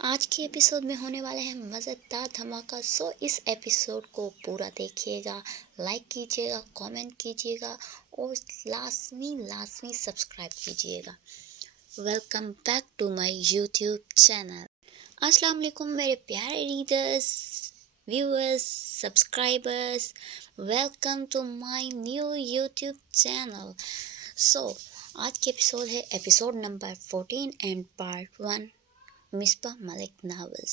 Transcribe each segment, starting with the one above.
آج کے ایپیسوڈ میں ہونے والے ہیں مزیدار دھماکہ، سو اس ایپیسوڈ کو پورا دیکھیے گا، لائک کیجیے گا، کامنٹ کیجیے گا اور لازمی سبسکرائب کیجیے گا۔ Welcome back to my YouTube channel. السلام علیکم میرے پیارے readers, viewers, subscribers, welcome to my new YouTube channel. So آج کے ایپیسوڈ ہے episode number 14 and part 1، Misbah Malik novels.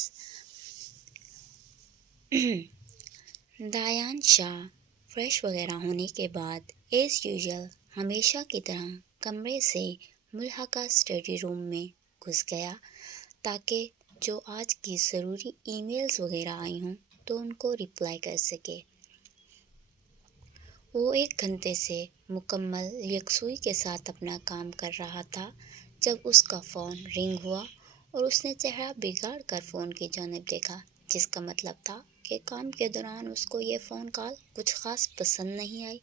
Dayan Shah fresh وغیرہ ہونے کے بعد ایز یوزول ہمیشہ کی طرح کمرے سے ملحقہ اسٹڈی روم میں گھس گیا تاکہ جو آج کی ضروری ای میلز وغیرہ آئی ہوں تو ان کو رپلائی کر سکے۔ وہ 1 گھنٹے سے مکمل یکسوئی کے ساتھ اپنا کام کر رہا تھا جب اس کا فون رنگ ہوا اور اس نے چہرہ بگاڑ کر فون کی جانب دیکھا، جس کا مطلب تھا کہ کام کے دوران اس کو یہ فون کال کچھ خاص پسند نہیں آئی،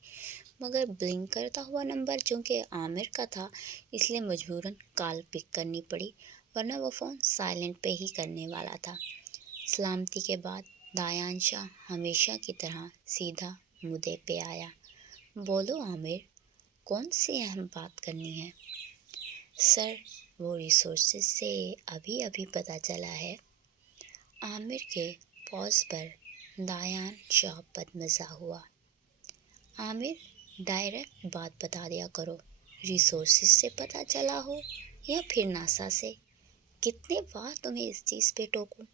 مگر بلنک کرتا ہوا نمبر چونکہ عامر کا تھا اس لیے مجبوراً کال پک کرنی پڑی، ورنہ وہ فون سائلنٹ پہ ہی کرنے والا تھا۔ سلامتی کے بعد دایان شاہ ہمیشہ کی طرح سیدھا مدعے پہ آیا۔ بولو عامر، کون سی اہم بات کرنی ہے؟ سر، وہ ریسورسز سے ابھی پتہ چلا ہے۔ عامر کے پوز پر دایان شاہ بدمزہ ہوا۔ عامر، ڈائریکٹ بات بتا دیا کرو، ریسورسز سے پتہ چلا ہو یا پھر ناسا سے، کتنے بار تمہیں اس چیز پہ ٹوکوں؟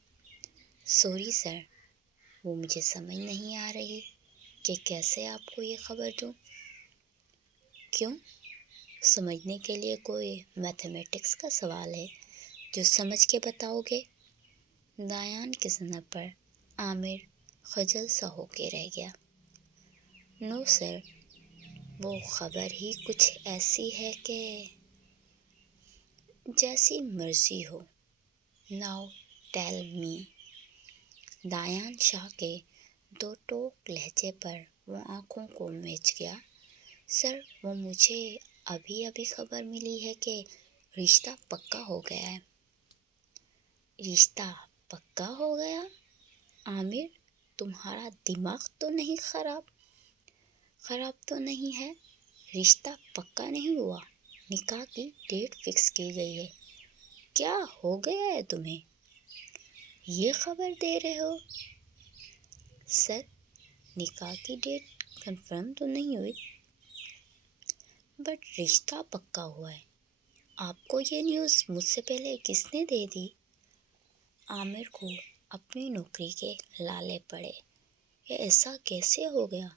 سوری سر، وہ مجھے سمجھ نہیں آ رہی کہ کیسے آپ کو یہ خبر دوں۔ کیوں؟ سمجھنے کے لیے کوئی میتھمیٹکس کا سوال ہے جو سمجھ کے بتاؤ گے؟ دایان کے سنپ پر عامر خجل سا ہو کے رہ گیا۔ نو سر، وہ خبر ہی کچھ ایسی ہے کہ جیسی مرضی ہو۔ Now tell me. دایان شاہ کے 2 ٹوک لہجے پر وہ آنکھوں کو میچ گیا۔ سر، وہ مجھے ابھی خبر ملی ہے کہ رشتہ پکا ہو گیا ہے۔ رشتہ پکا ہو گیا؟ عامر، تمہارا دماغ تو نہیں خراب؟ خراب تو نہیں ہے، رشتہ پکا نہیں ہوا، نکاح کی ڈیٹ فکس کی گئی ہے۔ کیا ہو گیا ہے تمہیں؟ یہ خبر دے رہے ہو؟ سر، نکاح کی ڈیٹ کنفرم تو نہیں ہوئی، بٹ رشتہ پکا ہوا ہے۔ آپ کو یہ نیوز مجھ سے پہلے کس نے دے دی؟ عامر کو اپنی نوکری کے لالے پڑے۔ یہ ایسا کیسے ہو گیا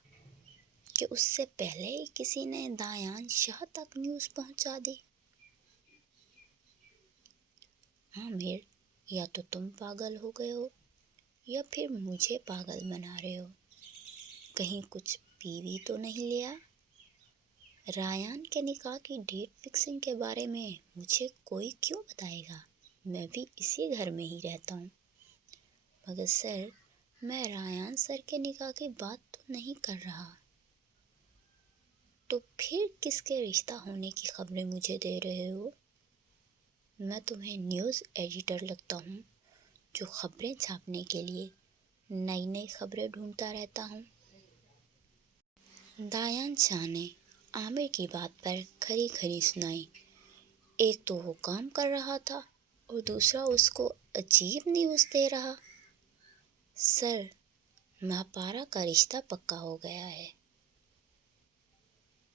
کہ اس سے پہلے ہی کسی نے دایان شاہ تک نیوز پہنچا دی؟ عامر، یا تو تم پاگل ہو گئے ہو یا پھر مجھے پاگل بنا رہے ہو۔ کہیں کچھ پی وی تو نہیں لیا؟ رایان کے نکاح کی ڈیٹ فکسنگ کے بارے میں مجھے کوئی کیوں بتائے گا؟ میں بھی اسی گھر میں ہی رہتا ہوں۔ مگر سر، میں رایان سر کے نکاح کی بات تو نہیں کر رہا۔ تو پھر کس کے رشتہ ہونے کی خبریں مجھے دے رہے ہو؟ میں تمہیں نیوز ایڈیٹر لگتا ہوں جو خبریں چھاپنے کے لیے نئی خبریں ڈھونڈتا رہتا ہوں؟ دایان شاہ نے عامر کی بات پر کھری سنائی۔ ایک تو وہ کام کر رہا تھا اور دوسرا اس کو عجیب نیوز دے رہا۔ سر، مہاپارا کا رشتہ پکا ہو گیا ہے۔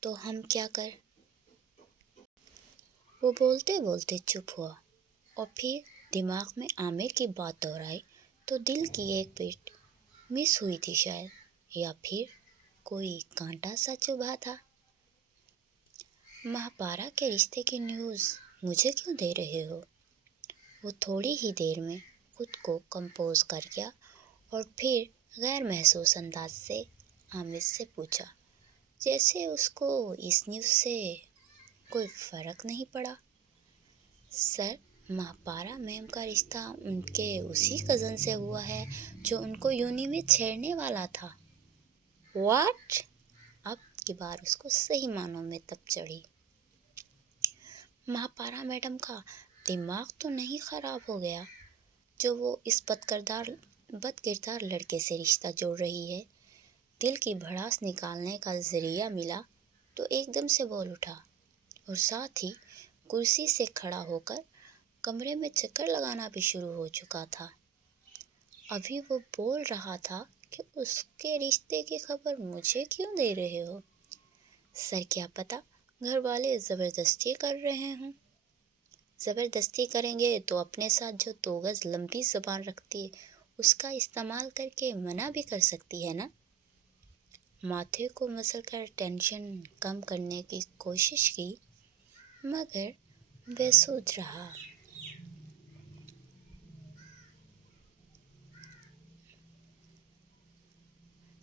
تو ہم کیا کر؟ وہ بولتے چپ ہوا اور پھر دماغ میں عامر کی بات دہرائی تو دل کی ایک بیٹ مس ہوئی تھی شاید، یا پھر کوئی کانٹا سا چبھا تھا۔ مہاپارا کے رشتے کی نیوز مجھے کیوں دے رہے ہو؟ وہ تھوڑی ہی دیر میں خود کو کمپوز کر گیا اور پھر غیر محسوس انداز سے عامر سے پوچھا، جیسے اس کو اس نیوز سے کوئی فرق نہیں پڑا۔ سر، مہاپارا میم کا رشتہ ان کے اسی کزن سے ہوا ہے جو ان کو یونی میں چھیڑنے والا تھا۔ واٹ؟ اب کی بار اس کو صحیح معنوں میں تب چڑھی۔ مہاپارا میڈم کا دماغ تو نہیں خراب ہو گیا؟ جو وہ اس بد کردار لڑکے سے رشتہ جوڑ رہی ہے، دل کی بھڑاس نکالنے کا ذریعہ ملا تو ایک دم سے بول اٹھا، اور ساتھ ہی کرسی سے کھڑا ہو کر کمرے میں چکر لگانا بھی شروع ہو چکا تھا۔ ابھی وہ بول رہا تھا کہ اس کے رشتے کی خبر مجھے کیوں دے رہے ہو؟ سر کیا پتہ گھر والے زبردستی کر رہے ہوں۔ زبردستی کریں گے تو اپنے ساتھ جو 2 گز لمبی زبان رکھتی ہے اس کا استعمال کر کے منع بھی کر سکتی ہے نا۔ ماتھے کو مسل کر ٹینشن کم کرنے کی کوشش کی، مگر بے سود رہا۔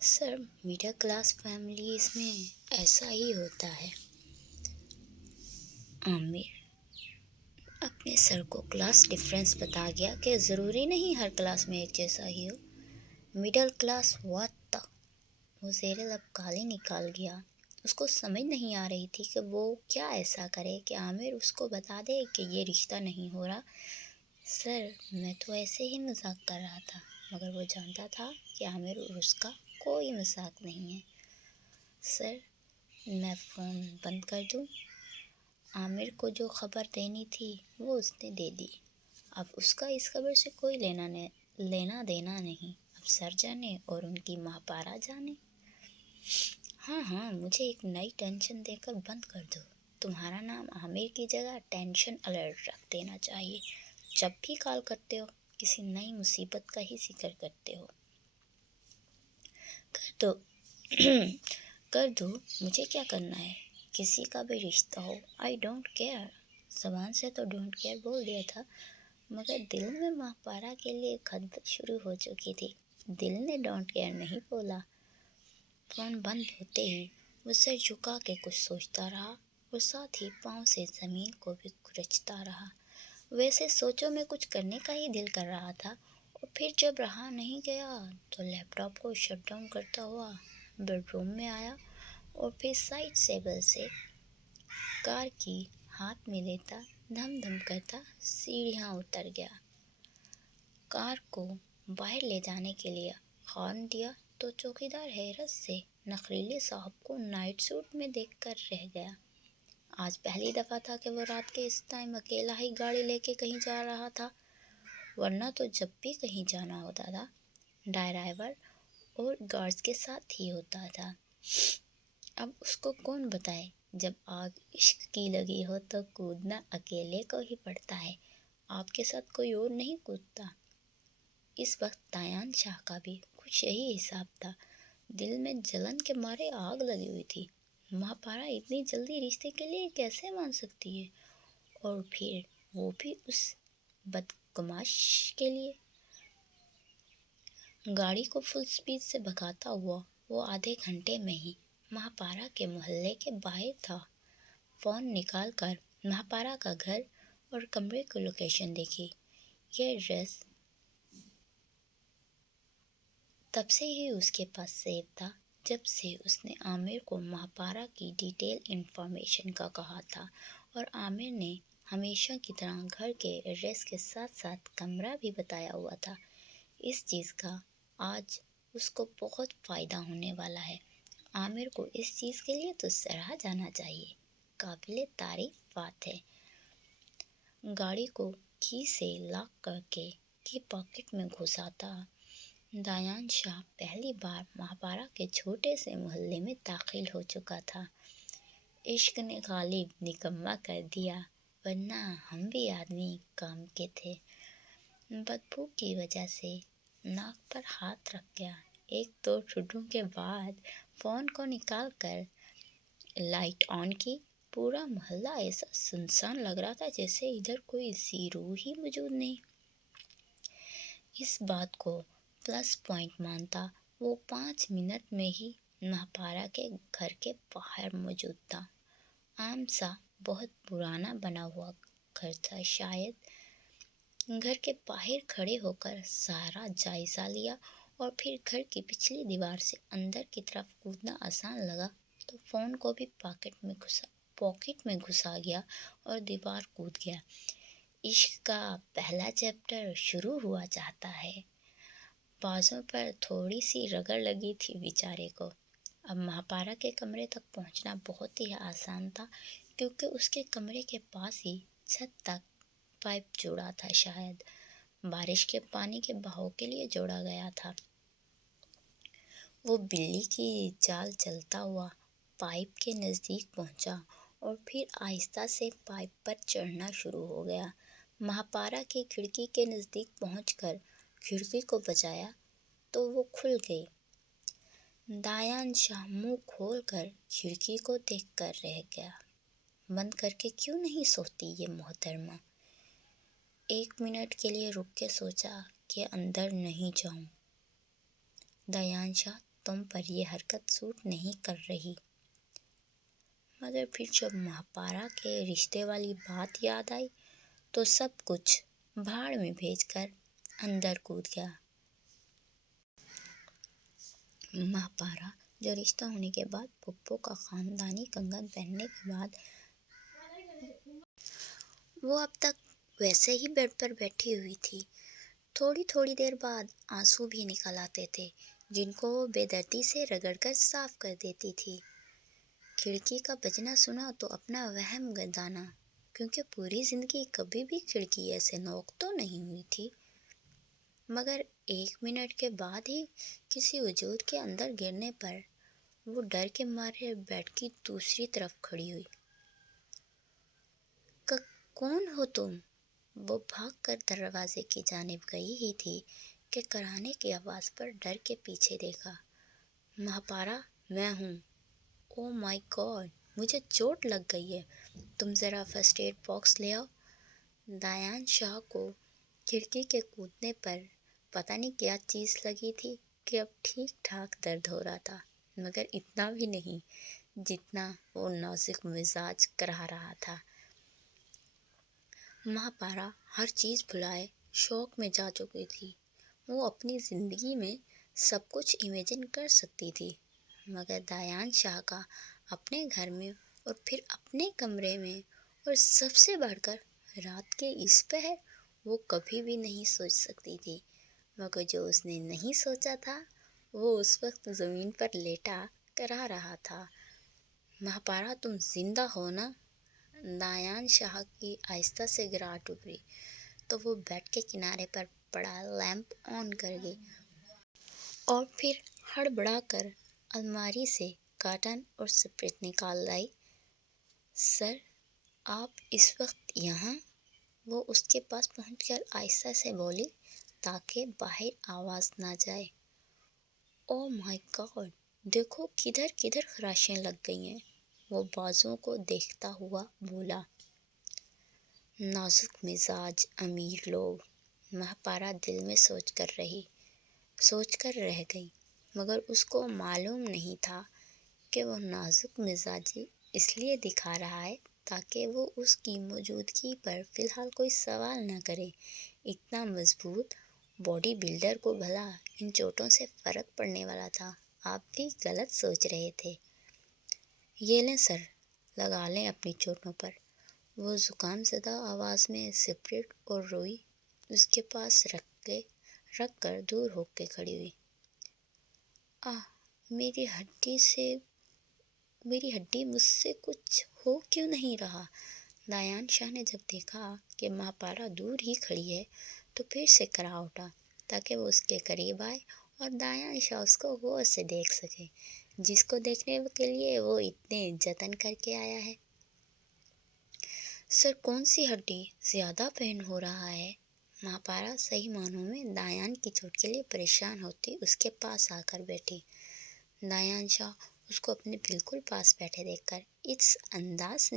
سر، میڈل کلاس فیملیز میں ایسا ہی ہوتا ہے۔ عامر اپنے سر کو کلاس ڈفرینس بتا گیا کہ ضروری نہیں ہر کلاس میں ایک جیسا ہی ہو۔ Middle class what? وہ زیر لب گالی نکال گیا۔ اس کو سمجھ نہیں آ رہی تھی کہ وہ کیا ایسا کرے کہ عامر اس کو بتا دے کہ یہ رشتہ نہیں ہو رہا۔ سر، میں تو ایسے ہی مذاق کر رہا تھا، مگر وہ جانتا تھا کہ عامر اور اس کا کوئی مذاق نہیں ہے۔ سر، میں فون بند کر دوں؟ عامر کو جو خبر دینی تھی وہ اس نے دے دی۔ اب اس کا اس خبر سے کوئی لینا دینا نہیں۔ اب سر جانے اور ان کی ماں پارا جانے۔ ہاں، مجھے ایک نئی ٹینشن دے کر بند کر دو۔ تمہارا نام عامر کی جگہ ٹینشن الرٹ رکھ دینا چاہیے۔ جب بھی کال کرتے ہو کسی نئی مصیبت کا ہی ذکر کرتے ہو۔ کر دو، مجھے کیا کرنا ہے؟ کسی کا بھی رشتہ ہو، آئی ڈونٹ کیئر۔ زبان سے تو ڈونٹ کیئر بول دیا تھا، مگر دل میں ماں پارا کے لیے خدمت شروع ہو چکی تھی۔ دل نے ڈونٹ کیئر نہیں بولا۔ فون بند ہوتے ہی وہ سر جھکا کے کچھ سوچتا رہا اور ساتھ ہی پاؤں سے زمین کو بھی کھرچتا رہا۔ ویسے سوچوں میں کچھ کرنے کا ہی دل کر رہا تھا، اور پھر جب رہا نہیں گیا تو لیپ ٹاپ کو شٹ ڈاؤن کرتا ہوا بیڈ روم میں آیا، اور پھر سائڈ ٹیبل سے کار کی ہاتھ میں لیتا دھم دھم کرتا سیڑھیاں اتر گیا۔ کار کو باہر لے جانے کے لیے ہارن دیا تو چوکیدار حیرت سے نخریلے صاحب کو نائٹ سوٹ میں دیکھ کر رہ گیا۔ آج پہلی دفعہ تھا کہ وہ رات کے اس ٹائم اکیلا ہی گاڑی لے کے کہیں جا رہا تھا، ورنہ تو جب بھی کہیں جانا ہوتا تھا ڈرائیور اور گارڈز کے ساتھ ہی ہوتا تھا۔ اب اس کو کون بتائے، جب آگ عشق کی لگی ہو تو کودنا اکیلے کو ہی پڑتا ہے، آپ کے ساتھ کوئی اور نہیں کودتا۔ اس وقت دایان شاہ کا بھی کچھ یہی حساب تھا۔ دل میں جلن کے مارے آگ لگی ہوئی تھی۔ ماں پارا اتنی جلدی رشتے کے لیے کیسے مان سکتی ہے، اور پھر وہ بھی اس بدگماش کے لیے؟ گاڑی کو فل سپیڈ سے بھگاتا ہوا وہ آدھے گھنٹے میں ہی ماں پارا کے محلے کے باہر تھا۔ فون نکال کر ماں پارا کا گھر اور کمرے کی لوکیشن دیکھی۔ یہ ایڈریس تب سے ہی اس کے پاس سیو تھا جب سے اس نے عامر کو ماں پارا کی ڈیٹیل انفارمیشن کا کہا تھا، اور عامر نے ہمیشہ کی طرح گھر کے ایڈریس کے ساتھ ساتھ کمرہ بھی بتایا ہوا تھا۔ اس چیز کا آج اس کو بہت فائدہ ہونے والا ہے۔ عامر کو اس چیز کے لیے تو سراہا جانا چاہیے، قابل تعریف بات ہے۔ گاڑی کو کی سے لاک کر کے کی پاکٹ میں گھساتا دایان شاہ پہلی بار ماں پارا کے چھوٹے سے محلے میں داخل ہو چکا تھا۔ عشق نے غالب نکما کر دیا، ورنہ ہم بھی آدمی کام کے تھے۔ بدبو کی وجہ سے ناک پر ہاتھ رکھ گیا۔ ایک دو ٹھڈوں کے بعد فون کو نکال کر لائٹ آن کی۔ پورا محلہ ایسا سنسان لگ رہا تھا جیسے ادھر کوئی ذی روح ہی موجود نہیں۔ اس بات کو پلس پوائنٹ مانتا وہ 5 منٹ میں ہی ماں پارا کے گھر کے باہر موجود تھا۔ عام سا بہت پرانا بنا ہوا گھر تھا شاید۔ گھر کے باہر کھڑے ہو کر سارا جائزہ لیا، اور پھر گھر کی پچھلی دیوار سے اندر کی طرف کودنا آسان لگا تو فون کو بھی پاکٹ میں گھسا گیا اور دیوار کود گیا۔ عشق کا پہلا چیپٹر شروع ہوا چاہتا ہے۔ بازوں پر تھوڑی سی رگڑ لگی تھی بیچارے کو۔ اب مہاپارا کے کمرے تک پہنچنا بہت ہی آسان تھا، کیونکہ اس کے کمرے کے پاس ہی چھت تک پائپ جوڑا تھا، شاید بارش کے پانی کے بہاؤ کے لیے جوڑا گیا تھا۔ وہ بلی کی چال چلتا ہوا پائپ کے نزدیک پہنچا اور پھر آہستہ سے پائپ پر چڑھنا شروع ہو گیا۔ مہاپارا کی کھڑکی کے نزدیک پہنچ کر کھڑکی کو بجایا تو وہ کھل گئی۔ دایان شاہ منہ کھول کر کھڑکی کو دیکھ کر رہ گیا۔ بند کر کے کیوں نہیں سوتی یہ محترمہ؟ 1 منٹ کے لیے رک کے سوچا کہ اندر نہیں جاؤں۔ دایان شاہ، تم پر یہ حرکت سوٹ نہیں کر رہی۔ مگر پھر جب مہاپارا کے رشتے والی بات یاد آئی تو سب کچھ بھاڑ میں بھیج کر اندر کود گیا۔ مہاپارا، جو رشتہ ہونے کے بعد پھپھو کا خاندانی کنگن پہننے کے بعد وہ اب تک ویسے ہی بیڈ پر بیٹھی ہوئی تھی، تھوڑی تھوڑی دیر بعد آنسو بھی نکل آتے تھے، جن کو وہ بے دردی سے رگڑ کر صاف کر دیتی تھی۔ کھڑکی کا بجنا سنا تو اپنا وہم گردانا، کیونکہ پوری زندگی کبھی بھی کھڑکی ایسے نوک تو نہیں ہوئی تھی۔ مگر 1 منٹ کے بعد ہی کسی وجود کے اندر گرنے پر وہ ڈر کے مارے بیڈ کی دوسری طرف کھڑی ہوئی۔ کون ہو تم؟ وہ بھاگ کر دروازے کی جانب گئی ہی تھی کہ کرانے کی آواز پر ڈر کے پیچھے دیکھا۔ مہاپارا، میں ہوں۔ او مائی گاڈ، مجھے چوٹ لگ گئی ہے، تم ذرا فرسٹ ایڈ باکس لے آؤ۔ دایان شاہ کو کھڑکی کے کودنے پر پتہ نہیں کیا چیز لگی تھی کہ اب ٹھیک ٹھاک درد ہو رہا تھا، مگر اتنا بھی نہیں جتنا وہ نازک مزاج کرا رہا تھا۔ مہاپارا ہر چیز بھلائے شوق میں جا چکی تھی۔ وہ اپنی زندگی میں سب کچھ امیجن کر سکتی تھی، مگر دایان شاہ کا اپنے گھر میں اور پھر اپنے کمرے میں اور سب سے بڑھ کر رات کے اس پہر وہ کبھی بھی نہیں سوچ سکتی تھی۔ مگر جو اس نے نہیں سوچا تھا وہ اس وقت زمین پر لیٹا کرا رہا تھا۔ مہاپارا، تم زندہ ہو نا؟ دایان شاہ کی آہستہ سے گراٹ ابھری تو وہ بیڈ کے کنارے پر پڑا لیمپ آن کر گئی اور پھر ہڑبڑا کر الماری سے کاٹن اور اسپرٹ نکال لائی۔ سر، آپ اس وقت یہاں؟ وہ اس کے پاس پہنچ کر آہستہ سے بولی تاکہ باہر آواز نہ جائے۔ او مائی گاڈ، دیکھو کدھر کدھر خراشیں لگ گئی ہیں، وہ بازوؤں کو دیکھتا ہوا بولا۔ نازک مزاج امیر لوگ، مہاپارا دل میں سوچ کر رہ گئی، مگر اس کو معلوم نہیں تھا کہ وہ نازک مزاجی اس لیے دکھا رہا ہے تاکہ وہ اس کی موجودگی پر فی الحال کوئی سوال نہ کرے۔ اتنا مضبوط باڈی بلڈر کو بھلا ان چوٹوں سے فرق پڑنے والا تھا؟ آپ بھی غلط سوچ رہے تھے۔ یہ لیں سر، لگا لیں اپنی چوٹوں پر۔ وہ زکام زدہ آواز میں اسپرٹ اور روئی اس کے پاس رکھ کر دور ہو کے کھڑی ہوئی۔ آہ، میری ہڈی مجھ سے کچھ ہو کیوں نہیں رہا؟ دایان شاہ نے جب دیکھا کہ مہاپارا دور ہی کھڑی ہے تو پھر سے کرا اٹھا تاکہ وہ اس کے قریب آئے اور دایان شاہ اس کو غور سے دیکھ سکے، جس کو دیکھنے کے لیے وہ اتنے جتن کر کے آیا ہے۔ سر، کون سی ہڈی زیادہ پین ہو رہا ہے؟ مہاپارا صحیح معنوں میں دایان کی چوٹ کے لیے پریشان ہوتی اس کے پاس آ کر بیٹھی۔ دایان شاہ اس کو اپنے بالکل پاس بیٹھے دیکھ کر اس انداز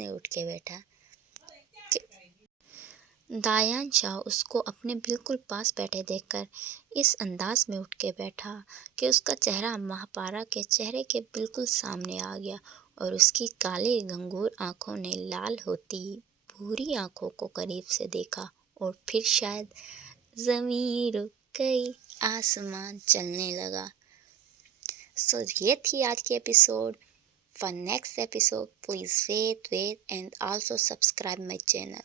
میں اٹھ کے بیٹھا کہ اس کا چہرہ مہاپارا کے چہرے کے بالکل سامنے آ گیا اور اس کی کالی گھنگور آنکھوں نے لال ہوتی بھوری آنکھوں کو قریب سے دیکھا اور پھر شاید زمین رک گئی، آسمان چلنے لگا۔ یہ تھی آج کی episode. For next episode, please wait and also subscribe my channel.